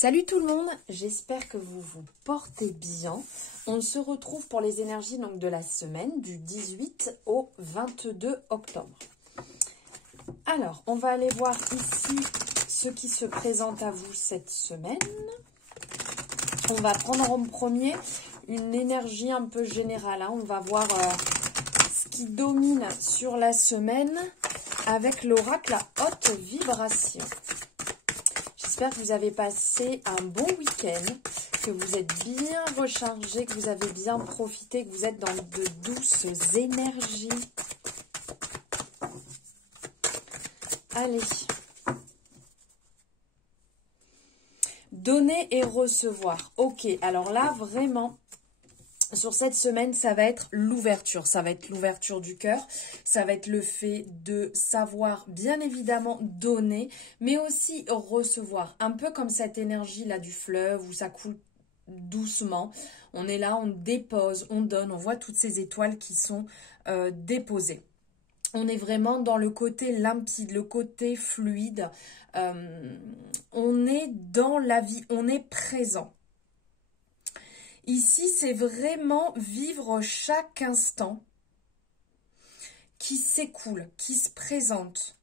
Salut tout le monde, j'espère que vous vous portez bien. On se retrouve pour les énergies donc, de la semaine du 18 au 22 octobre. Alors, on va aller voir ici ce qui se présente à vous cette semaine. On va prendre en premier une énergie un peu générale. On va voir ce qui domine sur la semaine avec l'oracle à haute vibration. J'espère que vous avez passé un bon week-end, que vous êtes bien rechargé, que vous avez bien profité, que vous êtes dans de douces énergies. Allez. Donner et recevoir. Ok, alors là, vraiment, sur cette semaine, ça va être l'ouverture. Ça va être l'ouverture du cœur. Ça va être le fait de savoir, bien évidemment, donner, mais aussi recevoir. Un peu comme cette énergie-là du fleuve où ça coule doucement. On est là, on dépose, on donne. On voit toutes ces étoiles qui sont déposées. On est vraiment dans le côté limpide, le côté fluide. On est dans la vie, on est présent. Ici, c'est vraiment vivre chaque instant qui s'écoule, qui se présente.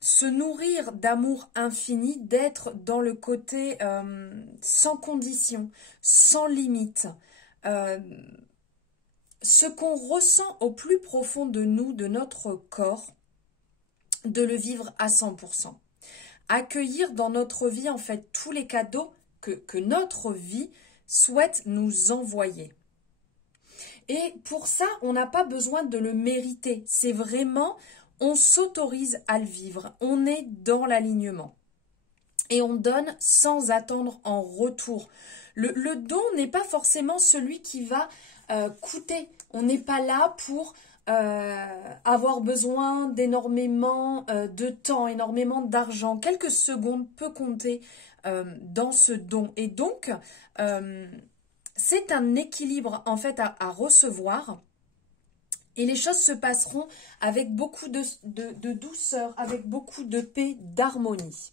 Se nourrir d'amour infini, d'être dans le côté sans condition, sans limite. Ce qu'on ressent au plus profond de nous, de notre corps, de le vivre à 100%. Accueillir dans notre vie, en fait, tous les cadeaux que notre vie souhaite nous envoyer. Et pour ça, on n'a pas besoin de le mériter. C'est vraiment, on s'autorise à le vivre. On est dans l'alignement. Et on donne sans attendre en retour. Le don n'est pas forcément celui qui va coûter. On n'est pas là pour avoir besoin d'énormément de temps, énormément d'argent. Quelques secondes peut compter dans ce don. Et donc, c'est un équilibre en fait à recevoir. Et les choses se passeront avec beaucoup de douceur, avec beaucoup de paix, d'harmonie.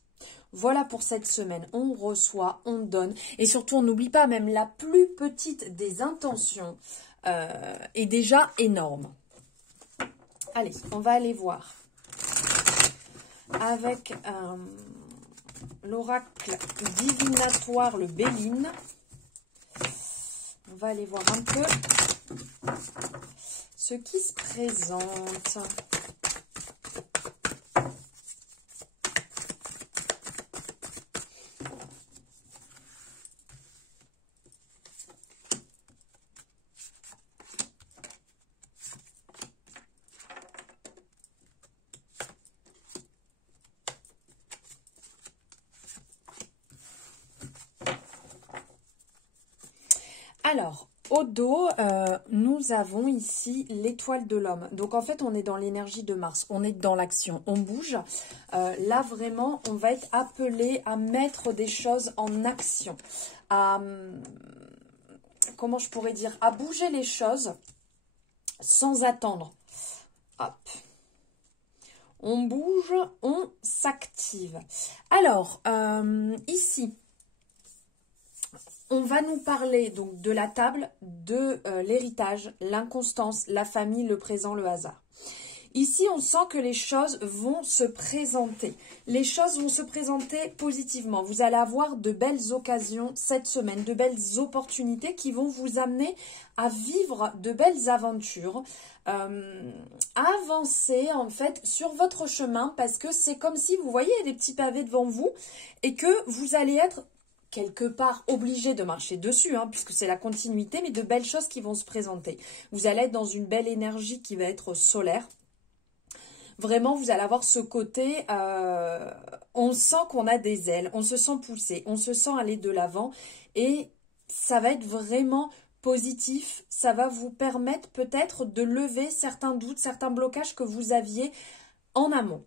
Voilà pour cette semaine. On reçoit, on donne. Et surtout, on n'oublie pas, même la plus petite des intentions est déjà énorme. Allez, on va aller voir avec l'oracle divinatoire, le Béline. On va aller voir un peu ce qui se présente. Alors, au dos, nous avons ici l'étoile de l'homme. Donc, en fait, on est dans l'énergie de Mars. On est dans l'action. On bouge. Là, vraiment, on va être appelé à mettre des choses en action. Comment je pourrais dire? À bouger les choses sans attendre. Hop. On bouge, on s'active. Alors, ici... On va nous parler donc de la table, de l'héritage, l'inconstance, la famille, le présent, le hasard. Ici, on sent que les choses vont se présenter. Les choses vont se présenter positivement. Vous allez avoir de belles occasions cette semaine, de belles opportunités qui vont vous amener à vivre de belles aventures, à avancer en fait sur votre chemin parce que c'est comme si vous voyez des petits pavés devant vous et que vous allez être quelque part obligé de marcher dessus, puisque c'est la continuité, mais de belles choses qui vont se présenter. Vous allez être dans une belle énergie qui va être solaire. Vraiment, vous allez avoir ce côté, on sent qu'on a des ailes, on se sent pousser, on se sent aller de l'avant et ça va être vraiment positif. Ça va vous permettre peut-être de lever certains doutes, certains blocages que vous aviez en amont.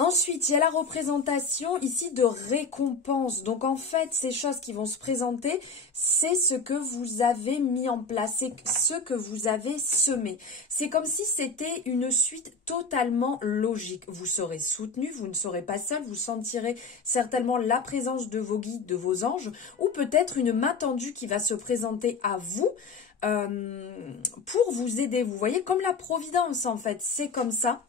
Ensuite, il y a la représentation ici de récompense. Donc en fait, ces choses qui vont se présenter, c'est ce que vous avez mis en place, c'est ce que vous avez semé. C'est comme si c'était une suite totalement logique. Vous serez soutenu, vous ne serez pas seul, vous sentirez certainement la présence de vos guides, de vos anges, ou peut-être une main tendue qui va se présenter à vous pour vous aider. Vous voyez, comme la providence en fait, c'est comme ça.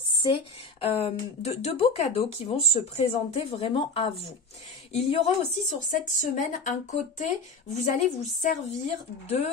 C'est de beaux cadeaux qui vont se présenter vraiment à vous. Il y aura aussi sur cette semaine un côté, vous allez vous servir de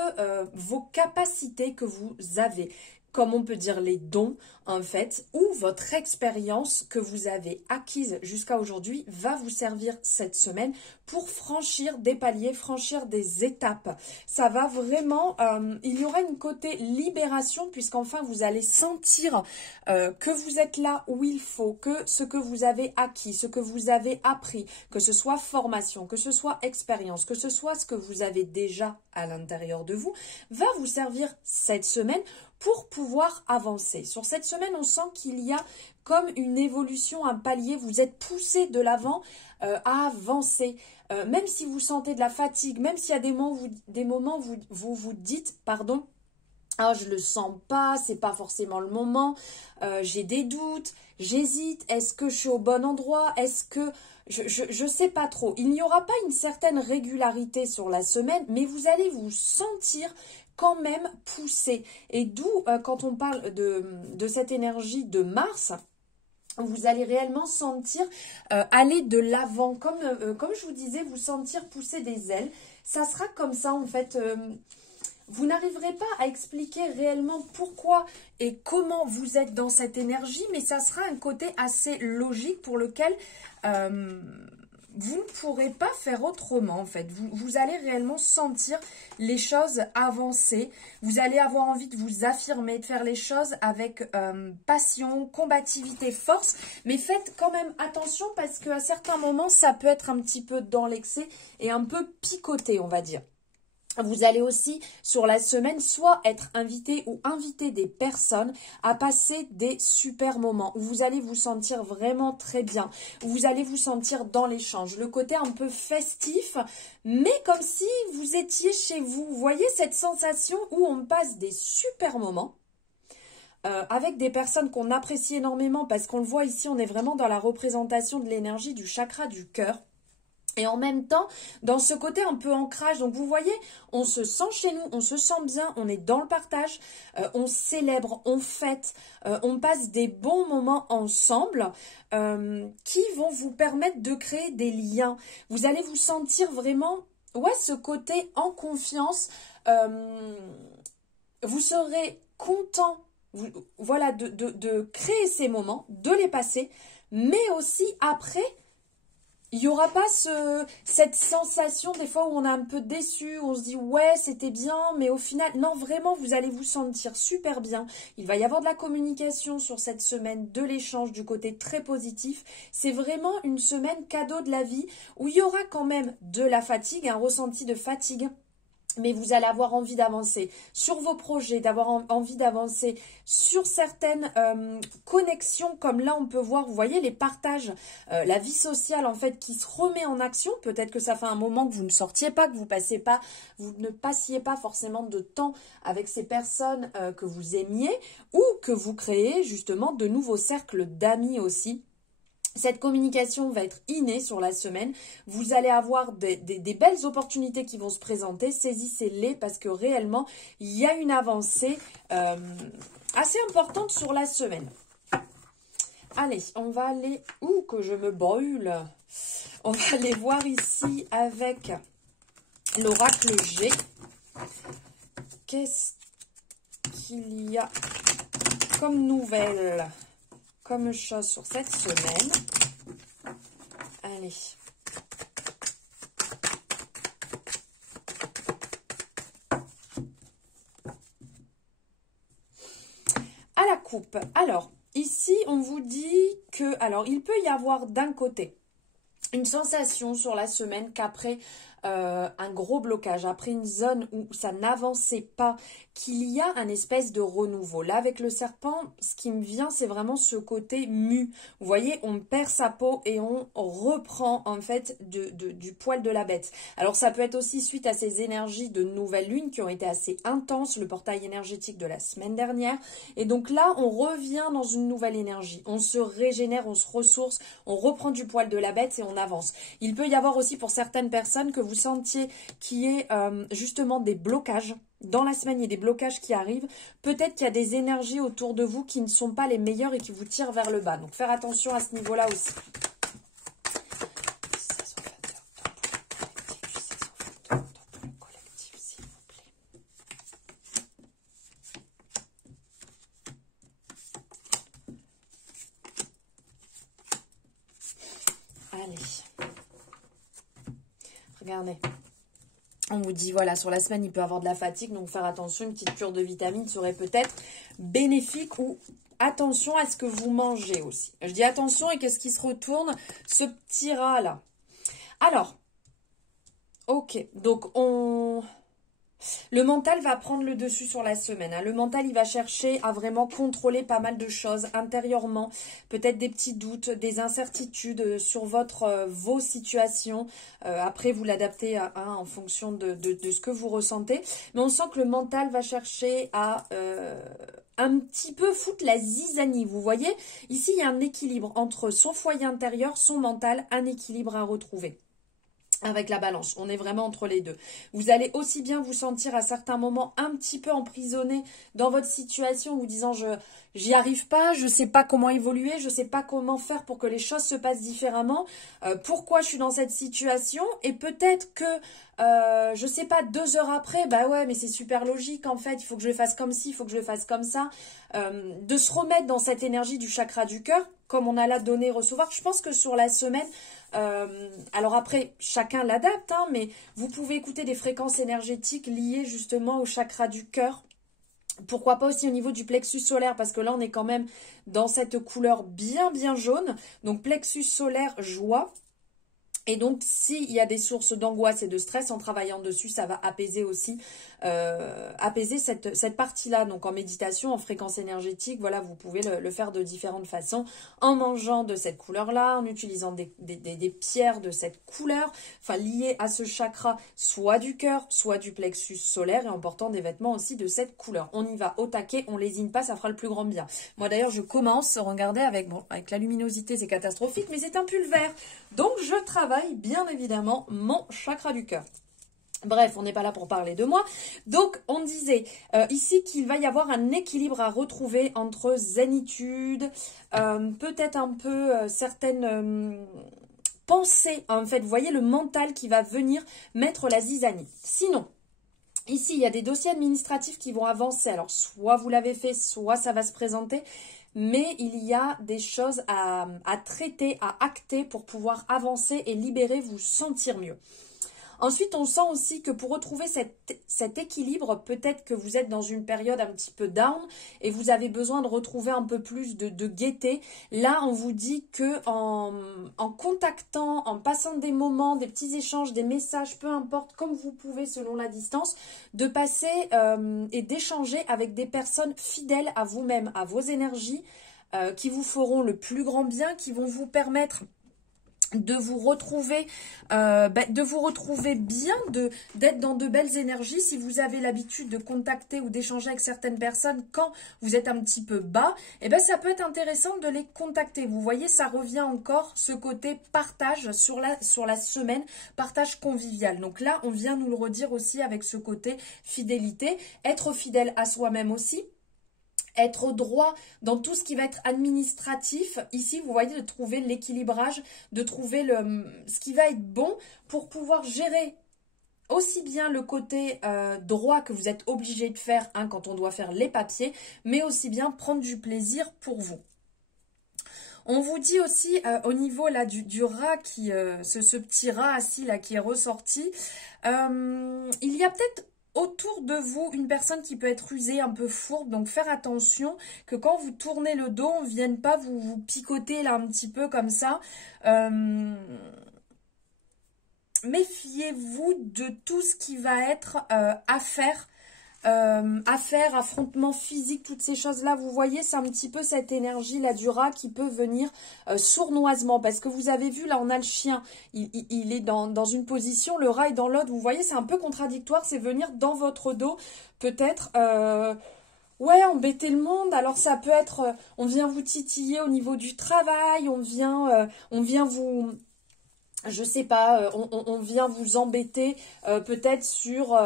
vos capacités que vous avez. Comme on peut dire les dons en fait, ou votre expérience que vous avez acquise jusqu'à aujourd'hui va vous servir cette semaine pour franchir des paliers, franchir des étapes. Ça va vraiment, il y aura une côté libération puisqu'enfin vous allez sentir que vous êtes là où il faut, que ce que vous avez acquis, ce que vous avez appris, que ce soit formation, que ce soit expérience, que ce soit ce que vous avez déjà à l'intérieur de vous, va vous servir cette semaine pour pouvoir avancer. Sur cette semaine, on sent qu'il y a comme une évolution, un palier, vous êtes poussé de l'avant à avancer. Même si vous sentez de la fatigue, même s'il y a des moments où vous vous dites, pardon, ah, je le sens pas, c'est pas forcément le moment, j'ai des doutes, j'hésite, est-ce que je suis au bon endroit, est-ce que je sais pas trop. Il n'y aura pas une certaine régularité sur la semaine, mais vous allez vous sentir quand même poussé. Et d'où, quand on parle de cette énergie de Mars, vous allez réellement sentir aller de l'avant. Comme je vous disais, vous sentir pousser des ailes. Ça sera comme ça en fait. Vous n'arriverez pas à expliquer réellement pourquoi et comment vous êtes dans cette énergie, mais ça sera un côté assez logique pour lequel vous ne pourrez pas faire autrement en fait. Vous allez réellement sentir les choses avancer. Vous allez avoir envie de vous affirmer, de faire les choses avec passion, combativité, force. Mais faites quand même attention parce qu'à certains moments, ça peut être un petit peu dans l'excès et un peu picoté, on va dire. Vous allez aussi, sur la semaine, soit être invité ou inviter des personnes à passer des super moments où vous allez vous sentir vraiment très bien, où vous allez vous sentir dans l'échange. Le côté un peu festif, mais comme si vous étiez chez vous. Vous voyez cette sensation où on passe des super moments avec des personnes qu'on apprécie énormément parce qu'on le voit ici, on est vraiment dans la représentation de l'énergie du chakra du cœur. Et en même temps, dans ce côté un peu ancrage, donc vous voyez, on se sent chez nous, on se sent bien, on est dans le partage, on célèbre, on fête, on passe des bons moments ensemble qui vont vous permettre de créer des liens. Vous allez vous sentir vraiment, ouais, ce côté en confiance, vous serez content, voilà, de créer ces moments, de les passer, mais aussi après, il n'y aura pas cette sensation des fois où on est un peu déçu, où on se dit ouais c'était bien, mais au final, non vraiment vous allez vous sentir super bien. Il va y avoir de la communication sur cette semaine, de l'échange, du côté très positif. C'est vraiment une semaine cadeau de la vie où il y aura quand même de la fatigue, un ressenti de fatigue. Mais vous allez avoir envie d'avancer sur vos projets, d'avoir envie d'avancer sur certaines connexions, comme là on peut voir, vous voyez les partages, la vie sociale en fait qui se remet en action. Peut-être que ça fait un moment que vous ne sortiez pas, que vous ne passiez pas forcément de temps avec ces personnes que vous aimiez, ou que vous créez justement de nouveaux cercles d'amis aussi. Cette communication va être innée sur la semaine. Vous allez avoir des belles opportunités qui vont se présenter. Saisissez-les parce que réellement, il y a une avancée assez importante sur la semaine. Allez, on va aller... Ouh, que je me brûle. On va aller voir ici avec l'oracle G. Qu'est-ce qu'il y a comme nouvelle, comme chose sur cette semaine? Allez. À la coupe. Alors, ici, on vous dit que... Alors, il peut y avoir d'un côté une sensation sur la semaine qu'après un gros blocage, après une zone où ça n'avançait pas, qu'il y a un espèce de renouveau. Là, avec le serpent, ce qui me vient, c'est vraiment ce côté mu. Vous voyez, on perd sa peau et on reprend en fait du poil de la bête. Alors, ça peut être aussi suite à ces énergies de nouvelle lune qui ont été assez intenses, le portail énergétique de la semaine dernière. Et donc là, on revient dans une nouvelle énergie. On se régénère, on se ressource, on reprend du poil de la bête et on avance. Il peut y avoir aussi pour certaines personnes que vous sentiez qu'il y ait justement des blocages. Dans la semaine, il y a des blocages qui arrivent. Peut-être qu'il y a des énergies autour de vous qui ne sont pas les meilleures et qui vous tirent vers le bas. Donc, faire attention à ce niveau-là aussi. Allez. Regardez. On vous dit, voilà, sur la semaine, il peut y avoir de la fatigue, donc faire attention, une petite cure de vitamines serait peut-être bénéfique ou attention à ce que vous mangez aussi. Je dis attention et qu'est-ce qui se retourne, ce petit rat-là. Alors, ok, donc le mental va prendre le dessus sur la semaine. Hein. Le mental, il va chercher à vraiment contrôler pas mal de choses intérieurement. Peut-être des petits doutes, des incertitudes sur vos situations. Après, vous l'adaptez en fonction de ce que vous ressentez. Mais on sent que le mental va chercher à un petit peu foutre la zizanie. Vous voyez, ici, il y a un équilibre entre son foyer intérieur, son mental, un équilibre à retrouver. Avec la balance, on est vraiment entre les deux. Vous allez aussi bien vous sentir à certains moments un petit peu emprisonné dans votre situation, vous disant j'y arrive pas, je sais pas comment évoluer, je sais pas comment faire pour que les choses se passent différemment. Pourquoi je suis dans cette situation? Et peut-être que je sais pas, 2 heures après, bah ouais, mais c'est super logique en fait. Il faut que je le fasse comme ci, il faut que je le fasse comme ça. De se remettre dans cette énergie du chakra du cœur, comme on a là donner recevoir. Je pense que sur la semaine. Alors après, chacun l'adapte, hein, mais vous pouvez écouter des fréquences énergétiques liées justement au chakra du cœur. Pourquoi pas aussi au niveau du plexus solaire, parce que là, on est quand même dans cette couleur bien, bien jaune. Donc, plexus solaire, joie. Et donc, s'il y a des sources d'angoisse et de stress, en travaillant dessus, ça va apaiser aussi, apaiser cette partie-là. Donc, en méditation, en fréquence énergétique, voilà, vous pouvez le faire de différentes façons, en mangeant de cette couleur-là, en utilisant des pierres de cette couleur, enfin, liées à ce chakra, soit du cœur, soit du plexus solaire, et en portant des vêtements aussi de cette couleur. On y va au taquet, on lésine pas, ça fera le plus grand bien. Moi, d'ailleurs, je commence, regardez, avec la luminosité, c'est catastrophique, mais c'est un pull vert. Donc, je travaille bien évidemment mon chakra du cœur. Bref, on n'est pas là pour parler de moi. Donc, on disait ici qu'il va y avoir un équilibre à retrouver entre zénitude, peut-être un peu certaines pensées. En fait, vous voyez le mental qui va venir mettre la zizanie. Sinon, ici, il y a des dossiers administratifs qui vont avancer. Alors, soit vous l'avez fait, soit ça va se présenter. Mais il y a des choses à traiter, à acter pour pouvoir avancer et libérer, vous sentir mieux. Ensuite, on sent aussi que pour retrouver cet équilibre, peut-être que vous êtes dans une période un petit peu down et vous avez besoin de retrouver un peu plus de gaieté. Là, on vous dit que en contactant, en passant des moments, des petits échanges, des messages, peu importe, comme vous pouvez selon la distance, de passer et d'échanger avec des personnes fidèles à vous-même, à vos énergies, qui vous feront le plus grand bien, qui vont vous permettre de vous retrouver bien, d'être dans de belles énergies. Si vous avez l'habitude de contacter ou d'échanger avec certaines personnes quand vous êtes un petit peu bas, et ben ça peut être intéressant de les contacter. Vous voyez, ça revient encore ce côté partage sur la semaine, partage convivial. Donc là, on vient nous le redire aussi avec ce côté fidélité, être fidèle à soi-même aussi. Être droit dans tout ce qui va être administratif. Ici, vous voyez, de trouver l'équilibrage, de trouver ce qui va être bon pour pouvoir gérer aussi bien le côté droit que vous êtes obligé de faire quand on doit faire les papiers, mais aussi bien prendre du plaisir pour vous. On vous dit aussi au niveau là du rat, ce petit rat assis là qui est ressorti, il y a peut-être autour de vous, une personne qui peut être usée, un peu fourbe, donc faire attention que quand vous tournez le dos, on ne vienne pas vous picoter là un petit peu comme ça. méfiez-vous de tout ce qui va être affaire, affrontement physique, toutes ces choses-là. Vous voyez, c'est un petit peu cette énergie-là du rat qui peut venir sournoisement. Parce que vous avez vu, là, on a le chien. Il est dans une position, le rat est dans l'autre. Vous voyez, c'est un peu contradictoire. C'est venir dans votre dos, peut-être... ouais, embêter le monde. Alors ça peut être, on vient vous titiller au niveau du travail, on vient vous, je sais pas, on vient vous embêter peut-être sur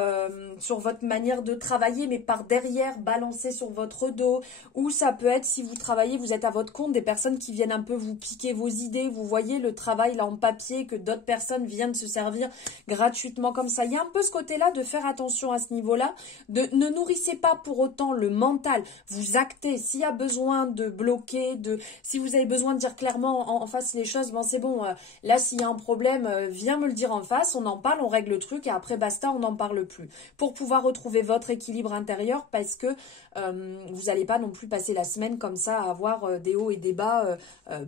votre manière de travailler, mais par derrière, balancer sur votre dos. Ou ça peut être, si vous travaillez, vous êtes à votre compte, des personnes qui viennent un peu vous piquer vos idées. Vous voyez le travail là en papier, que d'autres personnes viennent se servir gratuitement comme ça. Il y a un peu ce côté-là de faire attention à ce niveau-là. Ne nourrissez pas pour autant le mental. Vous actez. S'il y a besoin de bloquer, si vous avez besoin de dire clairement en face les choses, bon c'est bon, là s'il y a un problème, viens me le dire en face, on en parle, on règle le truc et après basta, on n'en parle plus. Pour pouvoir retrouver votre équilibre intérieur, parce que vous n'allez pas non plus passer la semaine comme ça à avoir des hauts et des bas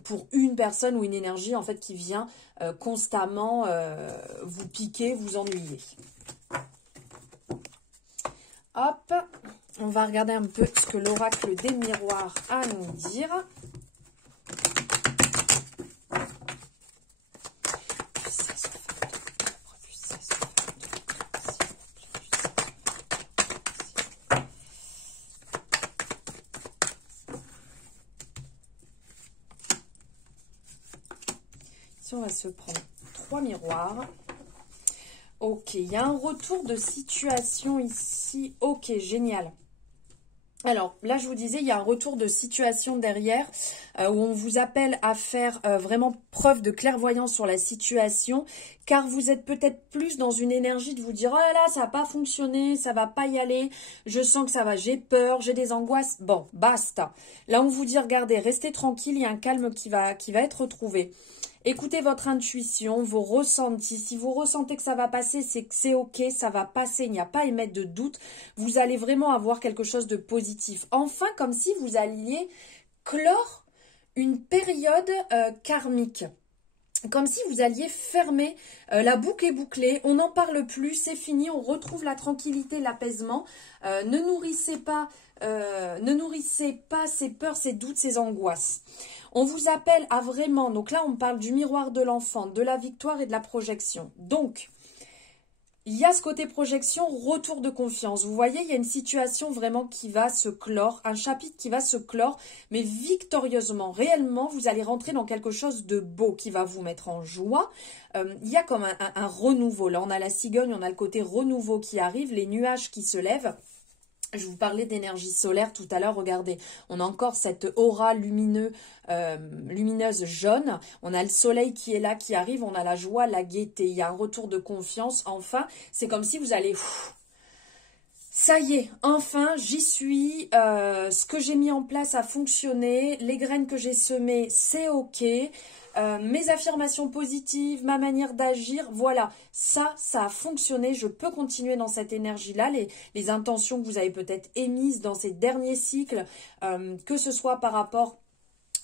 pour une personne ou une énergie en fait qui vient constamment vous piquer, vous ennuyer. Hop, on va regarder un peu ce que l'oracle des miroirs a à nous dire. On va se prendre 3 miroirs. Ok, il y a un retour de situation ici. Ok, génial. Alors là, je vous disais, il y a un retour de situation derrière où on vous appelle à faire vraiment preuve de clairvoyance sur la situation, car vous êtes peut-être plus dans une énergie de vous dire « Oh là là, ça va pas fonctionner, ça va pas y aller, je sens que ça va, j'ai peur, j'ai des angoisses. » Bon, basta. Là, on vous dit « Regardez, restez tranquille, il y a un calme qui va être retrouvé. » Écoutez votre intuition, vos ressentis. Si vous ressentez que ça va passer, c'est que c'est ok, ça va passer, il n'y a pas à émettre de doute. Vous allez vraiment avoir quelque chose de positif. Enfin, comme si vous alliez clore une période karmique. Comme si vous alliez fermer, la boucle est bouclée, on n'en parle plus, c'est fini, on retrouve la tranquillité, l'apaisement. Ne nourrissez pas ces peurs, ces doutes, ces angoisses. On vous appelle à vraiment, donc là on parle du miroir de l'enfant, de la victoire et de la projection. Donc, il y a ce côté projection, retour de confiance. Vous voyez, il y a une situation vraiment qui va se clore, un chapitre qui va se clore, mais victorieusement. Réellement, vous allez rentrer dans quelque chose de beau qui va vous mettre en joie. Il y a comme un renouveau. Là, on a la cigogne, on a le côté renouveau qui arrive, les nuages qui se lèvent. Je vous parlais d'énergie solaire tout à l'heure, regardez, on a encore cette aura lumineuse jaune, on a le soleil qui est là, qui arrive, on a la joie, la gaieté, il y a un retour de confiance, enfin, c'est comme si vous allez... Ça y est, enfin, j'y suis, ce que j'ai mis en place a fonctionné, les graines que j'ai semées, c'est ok, mes affirmations positives, ma manière d'agir, voilà, ça a fonctionné, je peux continuer dans cette énergie-là, les intentions que vous avez peut-être émises dans ces derniers cycles, que ce soit par rapport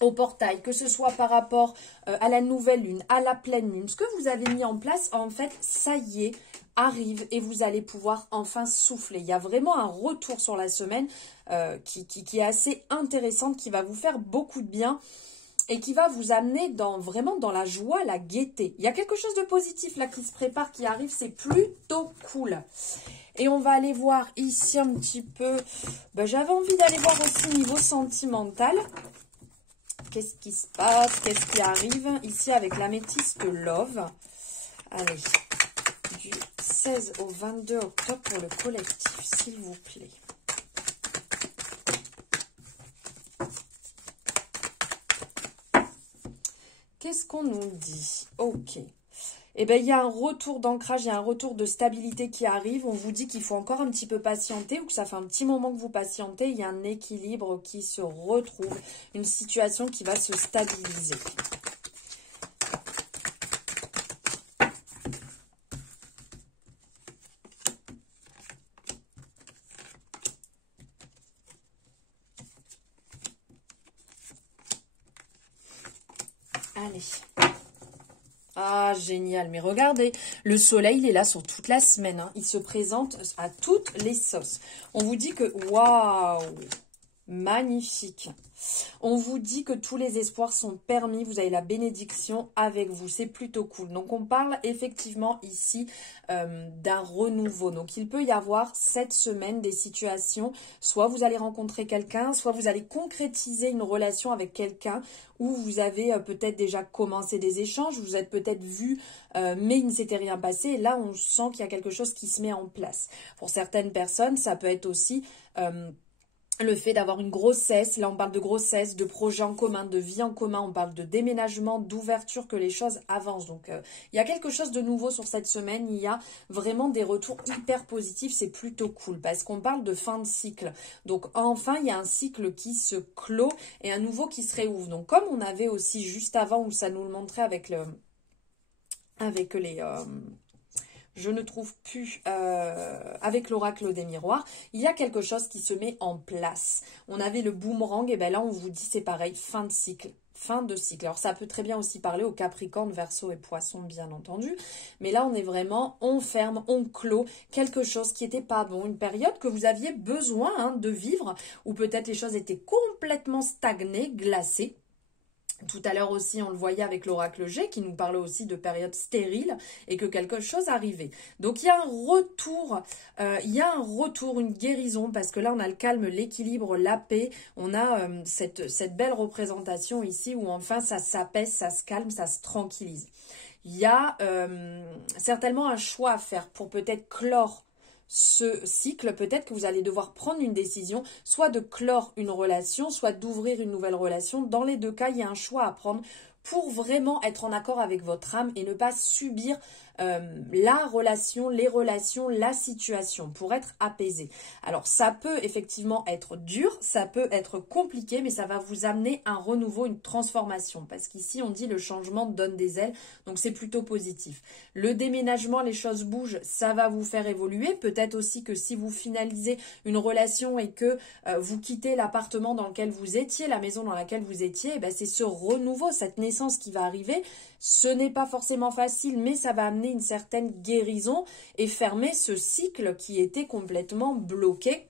au portail, que ce soit par rapport à la nouvelle lune, à la pleine lune, ce que vous avez mis en place, en fait, ça y est, arrive et vous allez pouvoir enfin souffler. Il y a vraiment un retour sur la semaine qui est assez intéressante, qui va vous faire beaucoup de bien et qui va vous amener vraiment dans la joie, la gaieté. Il y a quelque chose de positif là qui se prépare, qui arrive, c'est plutôt cool. Et on va aller voir ici un petit peu, j'avais envie d'aller voir aussi niveau sentimental. Qu'est-ce qui se passe? Qu'est-ce qui arrive ici avec l'améthyste Love? Allez, du 16 au 22 octobre pour le collectif, s'il vous plaît. Qu'est-ce qu'on nous dit? Ok. Eh bien, il y a un retour d'ancrage, il y a un retour de stabilité qui arrive. On vous dit qu'il faut encore un petit peu patienter ou que ça fait un petit moment que vous patientez. Il y a un équilibre qui se retrouve, une situation qui va se stabiliser. Allez. Ah, génial. Mais regardez, le soleil, il est là sur toute la semaine. Hein. Il se présente à toutes les sauces. On vous dit que, waouh, magnifique. On vous dit que tous les espoirs sont permis. Vous avez la bénédiction avec vous. C'est plutôt cool. Donc, on parle effectivement ici d'un renouveau. Donc, il peut y avoir cette semaine des situations. Soit vous allez rencontrer quelqu'un, soit vous allez concrétiser une relation avec quelqu'un où vous avez peut-être déjà commencé des échanges. Vous êtes peut-être vu, mais il ne s'était rien passé. Et là, on sent qu'il y a quelque chose qui se met en place. Pour certaines personnes, ça peut être aussi... le fait d'avoir une grossesse, là on parle de grossesse, de projet en commun, de vie en commun, on parle de déménagement, d'ouverture, que les choses avancent. Donc il y a quelque chose de nouveau sur cette semaine, il y a vraiment des retours hyper positifs, c'est plutôt cool parce qu'on parle de fin de cycle. Donc enfin il y a un cycle qui se clôt et un nouveau qui se réouvre. Donc comme on avait aussi juste avant où ça nous le montrait avec les... je ne trouve plus avec l'oracle des miroirs, il y a quelque chose qui se met en place. On avait le boomerang, et bien là on vous dit c'est pareil, fin de cycle. Fin de cycle. Alors ça peut très bien aussi parler aux Capricorne, Verseau et Poissons bien entendu. Mais là on est vraiment, on ferme, on clôt quelque chose qui n'était pas bon. Une période que vous aviez besoin de vivre, où peut-être les choses étaient complètement stagnées, glacées. Tout à l'heure aussi, on le voyait avec l'oracle G qui nous parlait aussi de période stérile et que quelque chose arrivait. Donc, il y a un retour, une guérison parce que là, on a le calme, l'équilibre, la paix. On a cette belle représentation ici où enfin, ça s'apaise, ça se calme, ça se tranquillise. Il y a certainement un choix à faire pour peut-être clore ce cycle, peut-être que vous allez devoir prendre une décision, soit de clore une relation, soit d'ouvrir une nouvelle relation. Dans les deux cas, il y a un choix à prendre pour vraiment être en accord avec votre âme et ne pas subir la relation, les relations, la situation pour être apaisé. Alors ça peut effectivement être dur, ça peut être compliqué, mais ça va vous amener un renouveau, une transformation parce qu'ici on dit le changement donne des ailes, donc c'est plutôt positif. Le déménagement, les choses bougent, ça va vous faire évoluer. Peut-être aussi que si vous finalisez une relation et que vous quittez l'appartement dans lequel vous étiez, la maison dans laquelle vous étiez, eh ben c'est ce renouveau, cette naissance qui va arriver. Ce n'est pas forcément facile, mais ça va amener une certaine guérison et fermer ce cycle qui était complètement bloqué,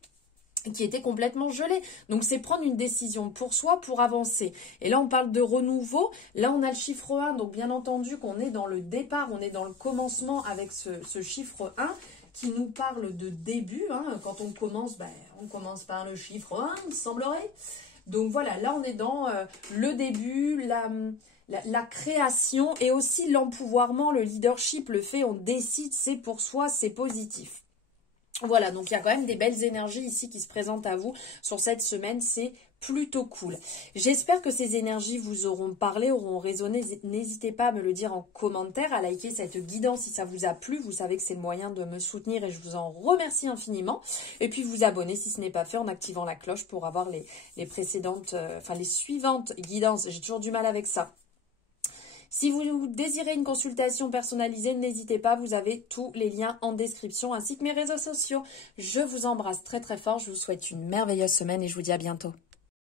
qui était complètement gelé. Donc, c'est prendre une décision pour soi, pour avancer. Et là, on parle de renouveau. Là, on a le chiffre 1. Donc, bien entendu qu'on est dans le départ, on est dans le commencement avec ce chiffre 1 qui nous parle de début. Quand on commence, on commence par le chiffre 1, il semblerait. Donc, voilà, là, on est dans le début, la création et aussi l'empouvoirment, le leadership, le fait on décide, c'est pour soi, c'est positif. Voilà, donc il y a quand même des belles énergies ici qui se présentent à vous sur cette semaine, c'est plutôt cool. J'espère que ces énergies vous auront parlé, auront résonné. N'hésitez pas à me le dire en commentaire, à liker cette guidance si ça vous a plu. Vous savez que c'est le moyen de me soutenir et je vous en remercie infiniment. Et puis vous abonner si ce n'est pas fait en activant la cloche pour avoir les précédentes, les suivantes guidances. J'ai toujours du mal avec ça. Si vous désirez une consultation personnalisée, n'hésitez pas, vous avez tous les liens en description ainsi que mes réseaux sociaux. Je vous embrasse très très fort, je vous souhaite une merveilleuse semaine et je vous dis à bientôt.